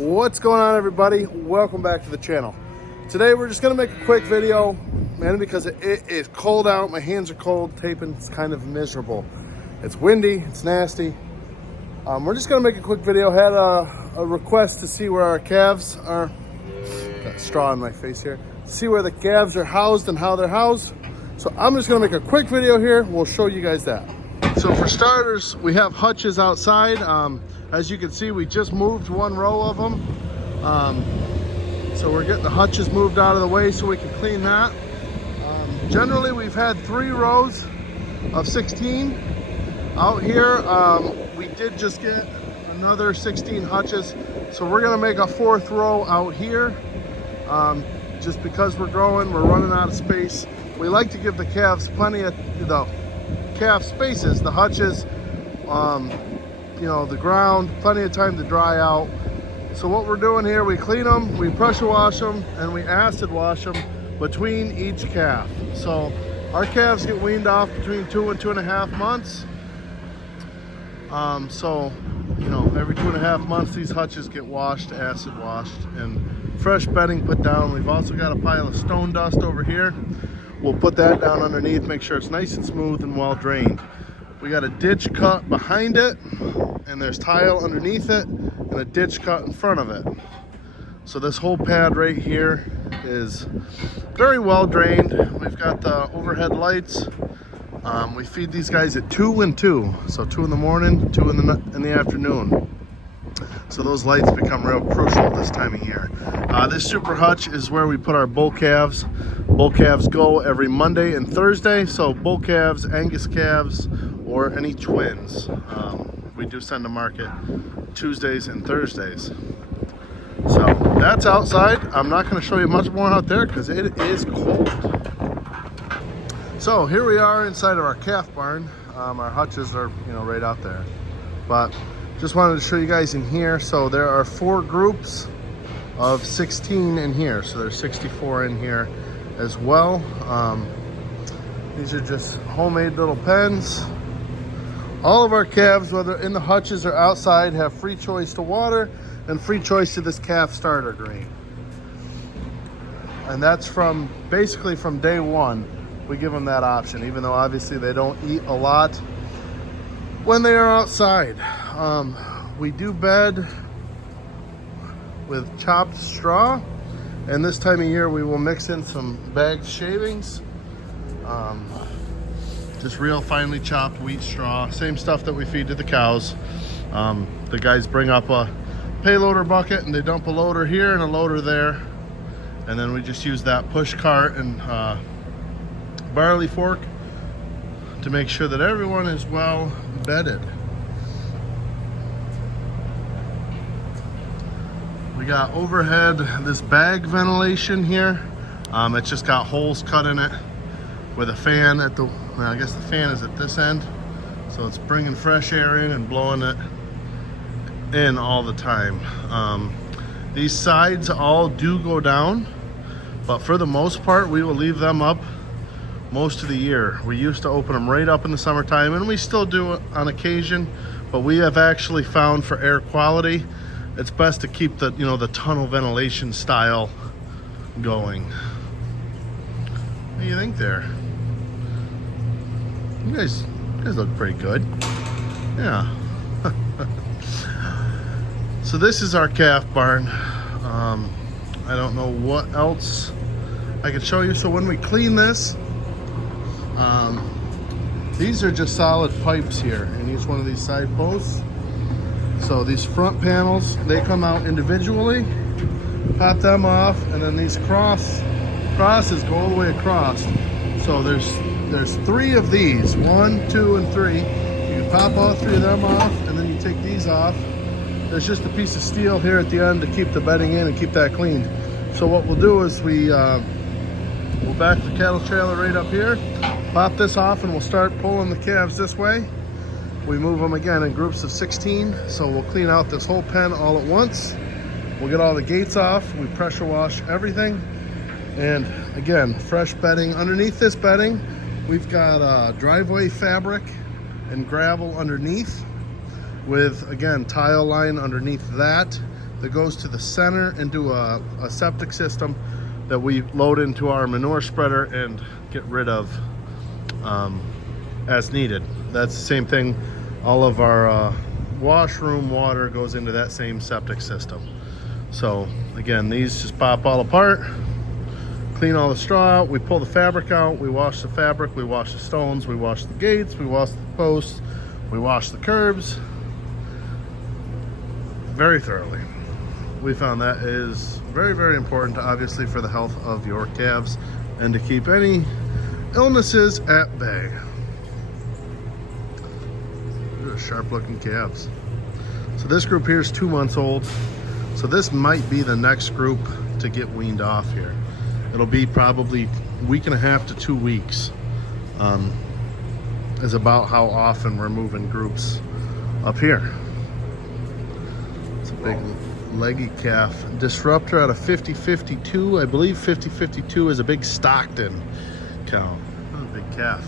What's going on, everybody? Welcome back to the channel. Today we're just gonna make a quick video, man, because it is cold out. My hands are cold, taping, it's kind of miserable. It's windy, it's nasty. We're just gonna make a quick video. Had a request to see where our calves are. Got straw in my face here. See where the calves are housed and how they're housed. So I'm just gonna make a quick video here. We'll show you guys that. So for starters, we have hutches outside. As you can see, we just moved one row of them. So we're getting the hutches moved out of the way so we can clean that. Generally, we've had 3 rows of 16 out here. We did just get another 16 hutches. So we're gonna make a 4th row out here. Just because we're growing, we're running out of space. We like to give the calves plenty of the calf spaces, the hutches, you know, the ground, plenty of time to dry out. So what we're doing here, we clean them, we pressure wash them, and we acid wash them between each calf. So our calves get weaned off between 2 and 2.5 months. So, you know, every 2.5 months, these hutches get washed, acid washed, and fresh bedding put down. We've also got a pile of stone dust over here. We'll put that down underneath, make sure it's nice and smooth and well drained. We got a ditch cut behind it, and there's tile underneath it, and a ditch cut in front of it. So this whole pad right here is very well drained. We've got the overhead lights. We feed these guys at 2 and 2. So 2 in the morning, 2 in the afternoon. So those lights become real crucial this time of year. This super hutch is where we put our bull calves. Bull calves go every Monday and Thursday. So bull calves, Angus calves, or any twins. We do send to market Tuesdays and Thursdays. So that's outside. I'm not going to show you much more out there because it is cold. So here we are inside of our calf barn. Our hutches are, you know, right out there. But just wanted to show you guys in here. So there are 4 groups of 16 in here. So there's 64 in here as well. These are just homemade little pens. All of our calves, whether in the hutches or outside, have free choice to water and free choice to this calf starter grain. And that's from basically from day 1. We give them that option, even though obviously they don't eat a lot when they are outside. We do bed with chopped straw, and this time of year we will mix in some bagged shavings. Just real finely chopped wheat straw, same stuff that we feed to the cows. The guys bring up a payloader bucket and they dump a loader here and a loader there, and then we just use that push cart and barley fork to make sure that everyone is well bedded. We got overhead this bag ventilation here. It's just got holes cut in it with a fan at the, well, I guess the fan is at this end. So it's bringing fresh air in and blowing it in all the time. These sides all do go down, but for the most part, we will leave them up most of the year. We used to open them right up in the summertime, and we still do it on occasion, but we have actually found for air quality, it's best to keep the, you know, the tunnel ventilation style going. What do you think there? You guys look pretty good. Yeah. So this is our calf barn. I don't know what else I could show you. So when we clean this, these are just solid pipes here in each one of these side posts. So these front panels, they come out individually, pop them off, and then these crosses go all the way across. So there's 3 of these, 1, 2, and 3. You can pop all 3 of them off, and then you take these off. There's just a piece of steel here at the end to keep the bedding in and keep that cleaned. So what we'll do is we'll back the cattle trailer right up here, pop this off, and we'll start pulling the calves this way. We move them again in groups of 16, so we'll clean out this whole pen all at once. We'll get all the gates off, we pressure wash everything, and again, fresh bedding. Underneath this bedding, we've got driveway fabric and gravel underneath with, again, tile line underneath that that goes to the center into a septic system that we load into our manure spreader and get rid of as needed. That's the same thing. All of our washroom water goes into that same septic system. So again, these just pop all apart, clean all the straw out, we pull the fabric out, we wash the fabric, we wash the stones, we wash the gates, we wash the posts, we wash the curbs very thoroughly. We found that is very, very important, obviously, for the health of your calves and to keep any illnesses at bay. They're sharp looking calves. So this group here is 2 months old. So this might be the next group to get weaned off here. It'll be probably a week and a half to 2 weeks is about how often we're moving groups up here. It's a big leggy calf. Disruptor out of 50-52. I believe 50-52 is a big Stockton cow. That's a big calf.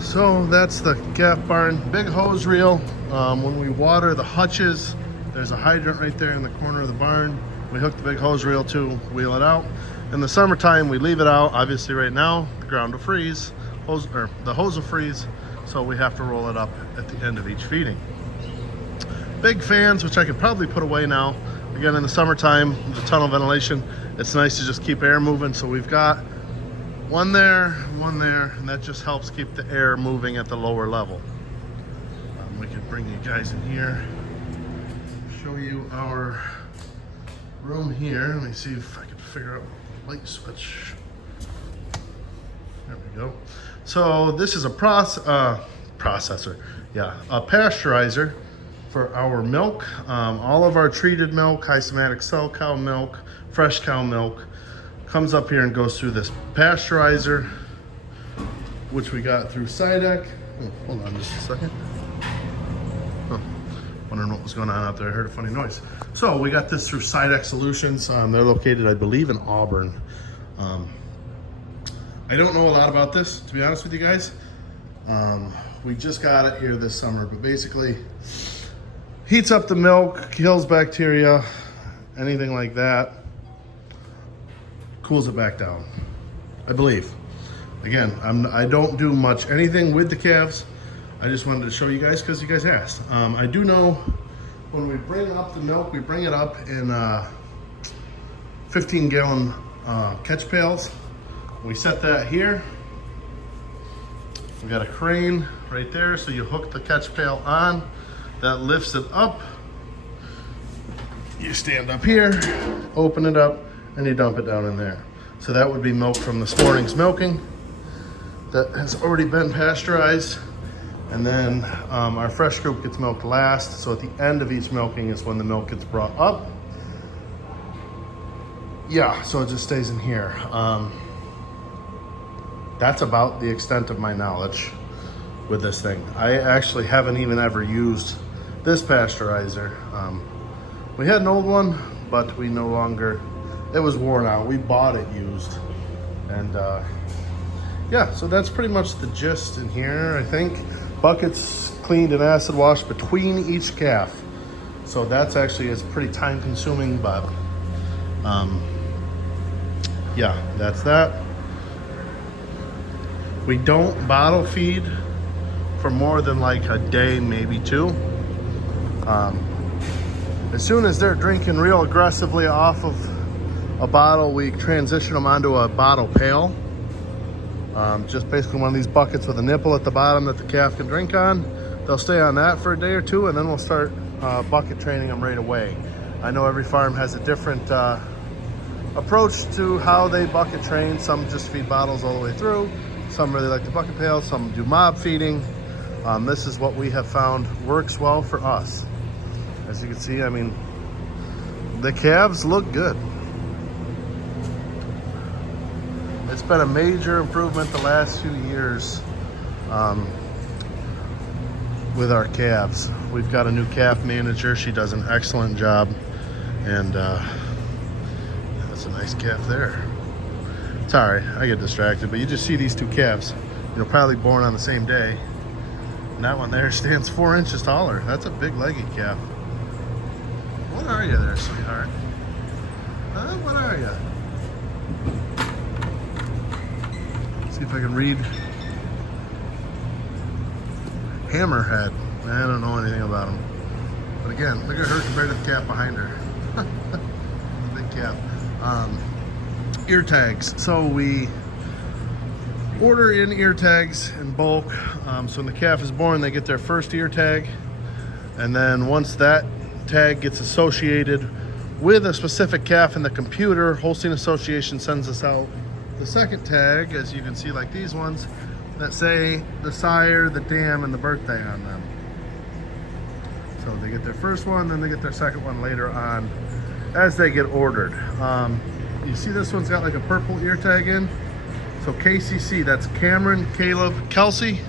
So that's the calf barn. Big hose reel. When we water the hutches, there's a hydrant right there in the corner of the barn. We hook the big hose reel to wheel it out. In the summertime, we leave it out. Obviously right now, the ground will freeze, the hose will freeze, so we have to roll it up at the end of each feeding. Big fans, which I could probably put away now. Again, in the summertime, the tunnel ventilation, it's nice to just keep air moving. So we've got one there, and that just helps keep the air moving at the lower level. We could bring you guys in here, show you our room here. Let me see if I can figure out the light switch. There we go. So this is a processor, yeah, a pasteurizer for our milk. All of our treated milk, high somatic cell cow milk, fresh cow milk, comes up here and goes through this pasteurizer, which we got through Sidec. Oh, hold on just a second. Wondering what was going on out there. I heard a funny noise. So we got this through Sidec Solutions. They're located, I believe, in Auburn. I don't know a lot about this, to be honest with you guys. We just got it here this summer, but basically heats up the milk, kills bacteria, anything like that, cools it back down, I believe. Again, I don't do much anything with the calves. I just wanted to show you guys because you guys asked. I do know when we bring up the milk, we bring it up in 15-gallon catch pails. We set that here. We got a crane right there, so you hook the catch pail on. That lifts it up. You stand up here, open it up, and you dump it down in there. So that would be milk from this morning's milking that has already been pasteurized. And then our fresh group gets milked last. So at the end of each milking is when the milk gets brought up. Yeah, so it just stays in here. That's about the extent of my knowledge with this thing. I actually haven't even ever used this pasteurizer. We had an old one, but we no longer, it was worn out. We bought it used. And yeah, so that's pretty much the gist in here, I think. Buckets cleaned and acid washed between each calf. So that's actually, it's pretty time consuming, but yeah, that's that. We don't bottle feed for more than like a day, maybe two. As soon as they're drinking real aggressively off of a bottle, we transition them onto a bottle pail. Just basically one of these buckets with a nipple at the bottom that the calf can drink on. They'll stay on that for a day or two, and then we'll start bucket training them right away. I know every farm has a different approach to how they bucket train. Some just feed bottles all the way through. Some really like the bucket pails. Some do mob feeding. This is what we have found works well for us. As you can see, I mean, the calves look good. It's been a major improvement the last few years with our calves. We've got a new calf manager. She does an excellent job. And that's a nice calf there. Sorry, I get distracted, but you just see these two calves, you know, probably born on the same day. And that one there stands 4 inches taller. That's a big leggy calf. are you there, sweetheart? What are you? See if I can read. Hammerhead. I don't know anything about him. But again, look at her compared to the cat behind her. Big cat. Ear tags. So we order in ear tags in bulk. So when the calf is born, they get their first ear tag. And then once that tag gets associated with a specific calf in the computer, Holstein Association sends us out the second tag, as you can see, like these ones, that say the sire, the dam, and the birthday on them. So they get their first one, then they get their second one later on as they get ordered. You see this one's got like a purple ear tag in. So KCC, that's Cameron, Caleb, Kelsey.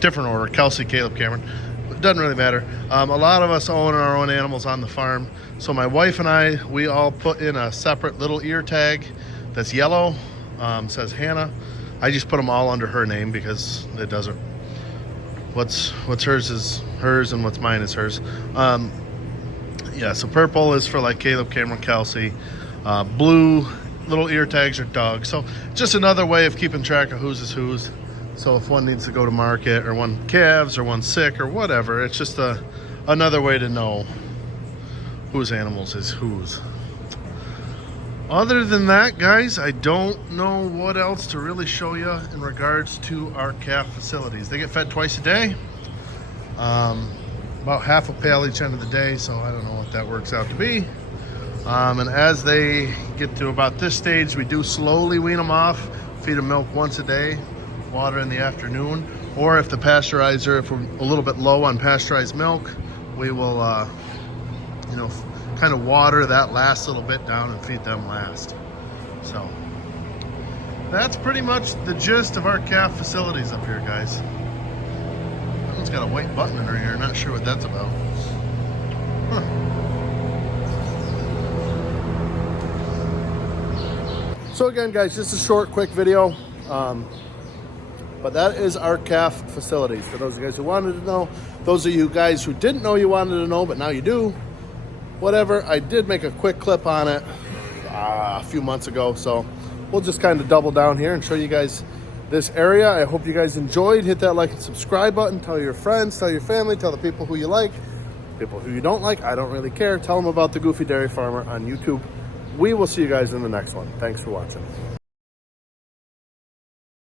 Different order, Kelsey, Caleb, Cameron. It doesn't really matter. A lot of us own our own animals on the farm. So my wife and I, we all put in a separate little ear tag that's yellow, says Hannah. I just put them all under her name because it doesn't, what's hers is hers and what's mine is hers. Yeah, so purple is for like Caleb, Cameron, Kelsey. Blue little ear tags are Doug. So just another way of keeping track of whose is whose. So if one needs to go to market, or one calves, or one's sick, or whatever, it's just another way to know whose animals is whose. Other than that, guys, I don't know what else to really show you in regards to our calf facilities. They get fed twice a day, about half a pail each end of the day, so I don't know what that works out to be. And as they get to about this stage, we do slowly wean them off, feed them milk once a day, water in the afternoon, or if the pasteurizer, if we're a little bit low on pasteurized milk, we will kind of water that last little bit down and feed them last. So that's pretty much the gist of our calf facilities up here, guys. That one's got a white button in her ear, not sure what that's about. Huh. So again, guys, just a short, quick video. But that is our calf facilities. For those of you guys who wanted to know, those of you guys who didn't know you wanted to know, but now you do, whatever. I did make a quick clip on it a few months ago, so we'll just kind of double down here and show you guys this area. I hope you guys enjoyed. Hit that like and subscribe button. Tell your friends, tell your family, tell the people who you like, people who you don't like. I don't really care. Tell them about the Goofy Dairy Farmer on YouTube. We will see you guys in the next one. Thanks for watching.